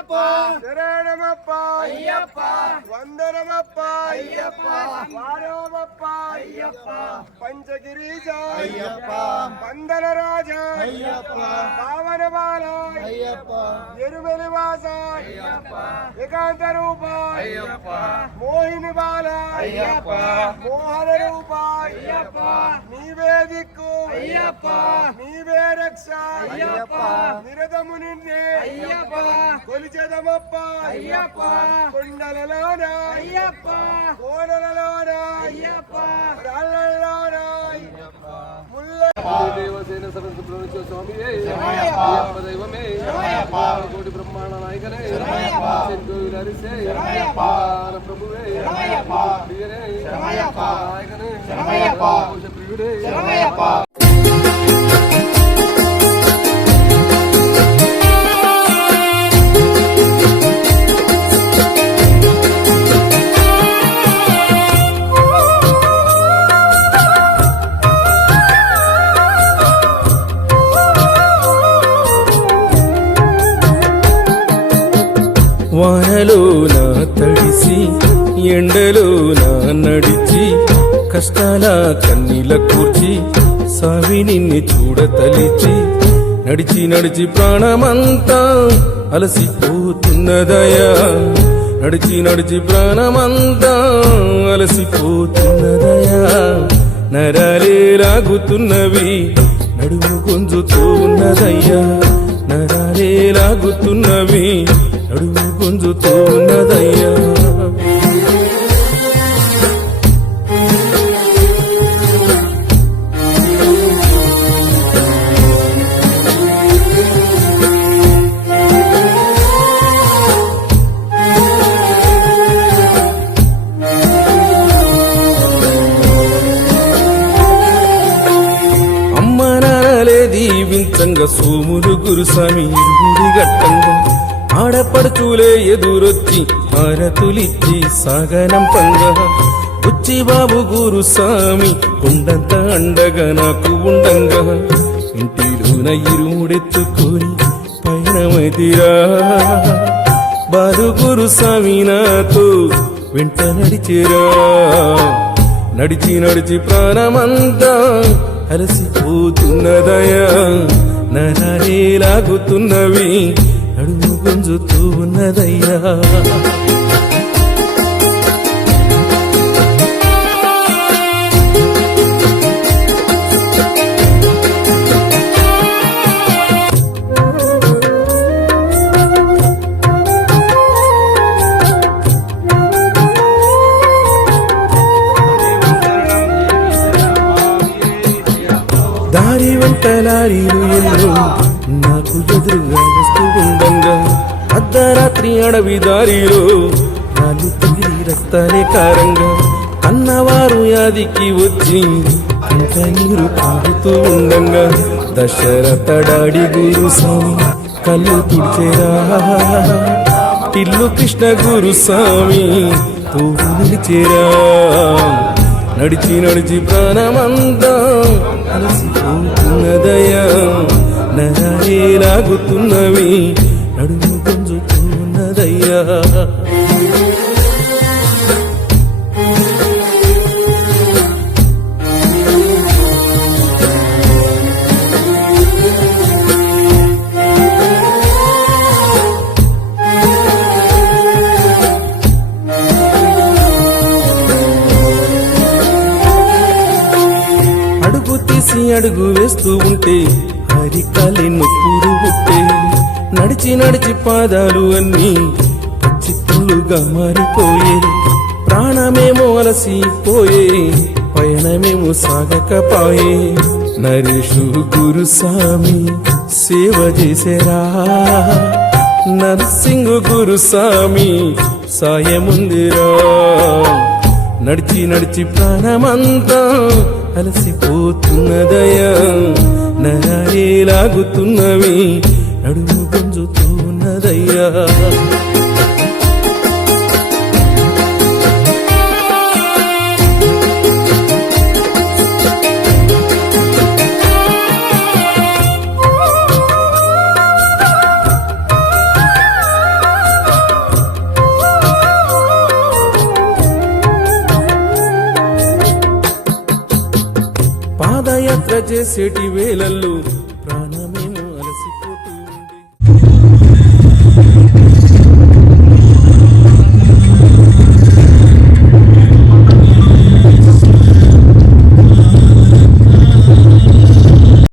అయ్యప్ప శరణమప్ప అయ్యప్ప వందనమప్ప అయ్యప్ప వారోమప్ప అయ్యప్ప పంచగిరీజ అయ్యప్ప వందన రాజ అయ్యప్ప పావన బాల అయ్యప్ప ఎరుమెలివాస అయ్యప్ప ఏకాంత రూప అయ్యప్ప మోహిని బాల అయ్యప్ప మోహన రూప అయ్యప్ప నీవే దిక్కు అయ్యప్ప నీవే రక్ష అయ్యప్ప నిరతము నిన్నే అయ్యప్ప కొలిచెదమప్ప అయ్యప్ప కొండలలోన అయ్యప్ప కోనలలోన అయ్యప్ప రాళ్ళలోన ముల్ల దేవసేన సరస్వతి స్వామి శరణమయ్యప్ప. దైవమే శరణమయ్యప్ప. కోటి బ్రహ్మాండ నాయకనే శరణమయ్యప్ప. నరిసే శరణమయ్యప్ప. ప్రభువే శరణమయ్యప్ప. ప్రియనే శరణమయ్యప్ప. నాయకనే శరణమయ్యప్ప. ప్రియుడే శరణమయ్యప్ప. వానలో నా తడిసి ఎండలో నా నడిచి కష్టాల కన్నీల కూర్చి సావి నిన్ను చూడతలిచి నడిచి నడిచి ప్రాణమంతా అలసిపోతున్నదయా నడిచి నడిచి ప్రాణమంతా అలసిపోతున్నదయా నరాలే లాగుతున్నవి నడుము గుంజుతూ ఉన్నదయ్యా నరాలే లాగుతున్నవి నడుము గుంజుతూ ఉన్నదయ్యా అమ్మ నాన్నలే దీవించంగా సోములు గురుస్వామి ఇరువురి గట్టంగా ఆడపడుచులే ఎదురొచ్చి హారతులిచ్చి సాగనంపంగా వచ్చి బాబు గురుస్వామి కొండంత అండగా నాకు ఉండంగా ఇంటిలోన ఇరుముడెత్తుకొని పయనమదిరా బాలు గురుస్వామి నాతో వెంట నడిచిరా నడిచి నడిచి ప్రాణమంతా అలసిపోతున్నదయా నరాలే లాగుతున్నవి నడుము గుంజుతూ ఉన్నదయ్యా దారి వెంట లారీలు ఎన్నో నాకు ఎదురుగా వస్తూ ఉండంగా అర్ధరాత్రి అడవి దారిలో నాలు తగిలి రక్తాలే కారంగా అన్నవారు యాదికి వచ్చి కంట నీరు కారుతూ ఉండంగా దశరథ డాడి గురుస్వామి కళ్ళు తుడిచేరా పిల్లు కృష్ణ గురుస్వామి తోడు నిలిచేరా నడిచి నడిచి ప్రాణమంతా అలసిపోతున్నదయా నరాలే లాగుతున్నవి నడుము గుంజుతున్నదయ్యా అడుగు తీసి అడుగు వేస్తూ ఉంటే హరికాలే నొప్పులు పుట్టే నడిచి నడిచి పాదాలు అన్నీ పచ్చిత్తులుగా మారిపోయే ప్రాణమేమో అలసిపోయే పయనమేమో సాగకపాయే నరేషు గురుస్వామి సేవ చేసేరా నరసింగు గురుస్వామి సాయముందిరా నడిచి నడిచి ప్రాణమంతా అలసిపోతున్నదయా నరాలే లాగుతున్నవి నడుము గుంజుతూ ఉన్నదయ్యా చేసేటి వేలల్లో